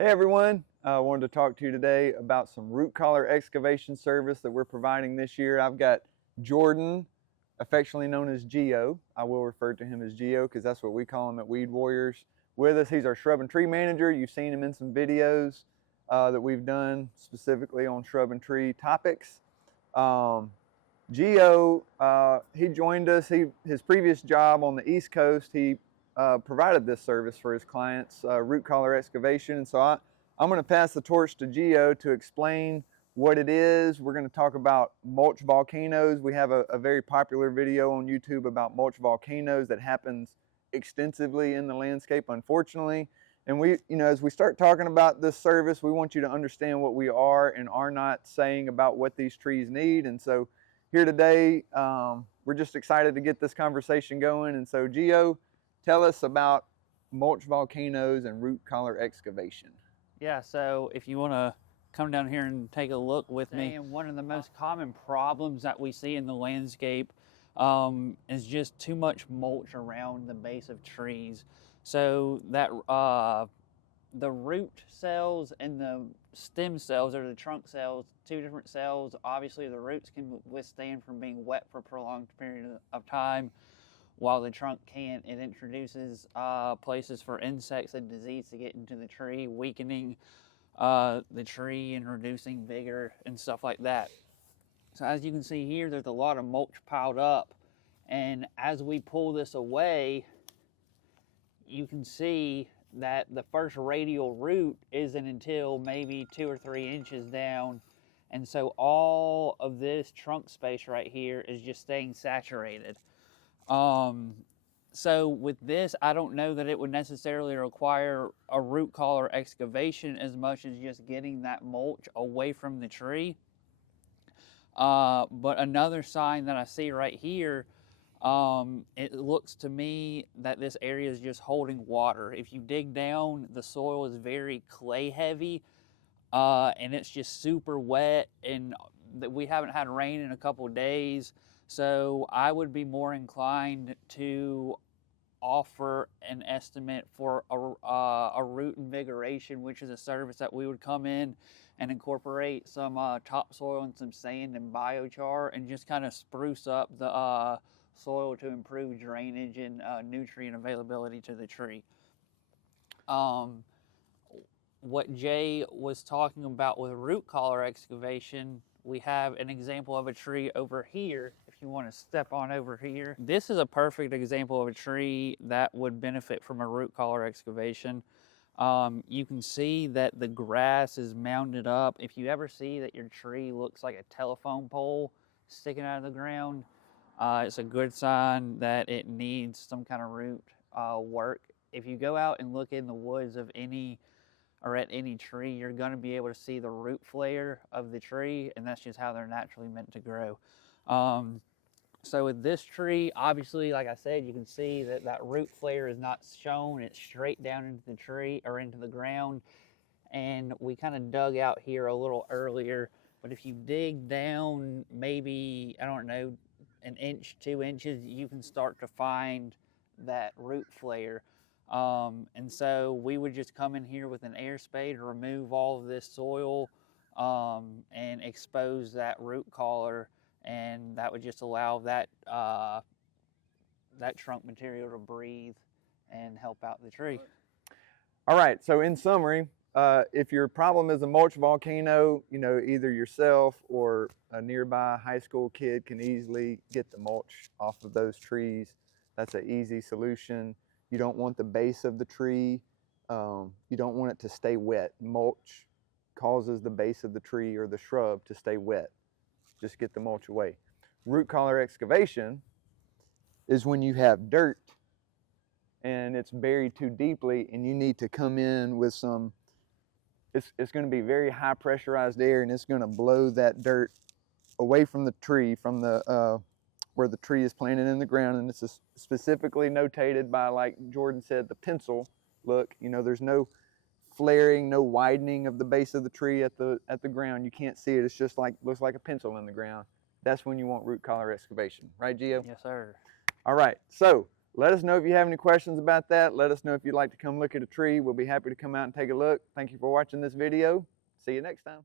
Hey everyone, I wanted to talk to you today about some root collar excavation service that we're providing this year. I've got Jordan, affectionately known as Geo. I will refer to him as Geo because that's what we call him at Weed Warriors. With us, he's our shrub and tree manager. You've seen him in some videos that we've done specifically on shrub and tree topics. Geo, he joined us. His previous job on the East Coast, he provided this service for his clients, root collar excavation. And so I'm going to pass the torch to Geo to explain what it is. We're going to talk about mulch volcanoes. We have a very popular video on YouTube about mulch volcanoes that happens extensively in the landscape, unfortunately. And as we start talking about this service, we want you to understand what we are and are not saying about what these trees need. And so here today, we're just excited to get this conversation going. And so Geo, tell us about mulch volcanoes and root collar excavation. Yeah, so if you want to come down here and take a look with me, one of the most common problems that we see in the landscape is just too much mulch around the base of trees. So that the root cells and the stem cells, or the trunk cells, two different cells. Obviously the roots can withstand from being wet for a prolonged period of time, while the trunk can't. It introduces places for insects and disease to get into the tree, weakening the tree and reducing vigor and stuff like that. So as you can see here, there's a lot of mulch piled up, and as we pull this away, you can see that the first radial root isn't until maybe 2 or 3 inches down, and so all of this trunk space right here is just staying saturated. So with this, I don't know that it would necessarily require a root collar excavation as much as just getting that mulch away from the tree. But another sign that I see right here, it looks to me that this area is just holding water. If you dig down, the soil is very clay heavy, and it's just super wet, and we haven't had rain in a couple of days. So I would be more inclined to offer an estimate for a root invigoration, which is a service that we would come in and incorporate some topsoil and some sand and biochar and just kind of spruce up the soil to improve drainage and nutrient availability to the tree. What Jay was talking about with root collar excavation, we have an example of a tree over here. If you want to step on over here, this is a perfect example of a tree that would benefit from a root collar excavation. You can see that the grass is mounded up. If you ever see that your tree looks like a telephone pole sticking out of the ground, it's a good sign that it needs some kind of root work. If you go out and look in the woods of any or at any tree, you're going to be able to see the root flare of the tree, and that's just how they're naturally meant to grow. So with this tree, obviously, like I said, you can see that that root flare is not shown. It's straight down into the tree or into the ground, and we kind of dug out here a little earlier, but if you dig down maybe, I don't know, an inch, 2 inches, you can start to find that root flare. And so we would just come in here with an air spade, remove all of this soil, and expose that root collar, and that would just allow that that trunk material to breathe and help out the tree. All right, so in summary, if your problem is a mulch volcano, either yourself or a nearby high school kid can easily get the mulch off of those trees. That's an easy solution. You don't want the base of the tree, you don't want it to stay wet. Mulch causes the base of the tree or the shrub to stay wet. Just get the mulch away. Root collar excavation is when you have dirt and it's buried too deeply and you need to come in with some, it's going to be very high pressurized air, and it's going to blow that dirt away from the tree, from the where the tree is planted in the ground. And it's specifically notated by, like Jordan said, the pencil look. There's no flaring, no widening of the base of the tree at the ground. You can't see it. It's just looks like a pencil in the ground. That's when you want root collar excavation, right, Gio? Yes, sir. All right, so Let us know if you have any questions about that. Let us know if you'd like to come look at a tree. We'll be happy to come out and take a look. Thank you for watching this video. See you next time.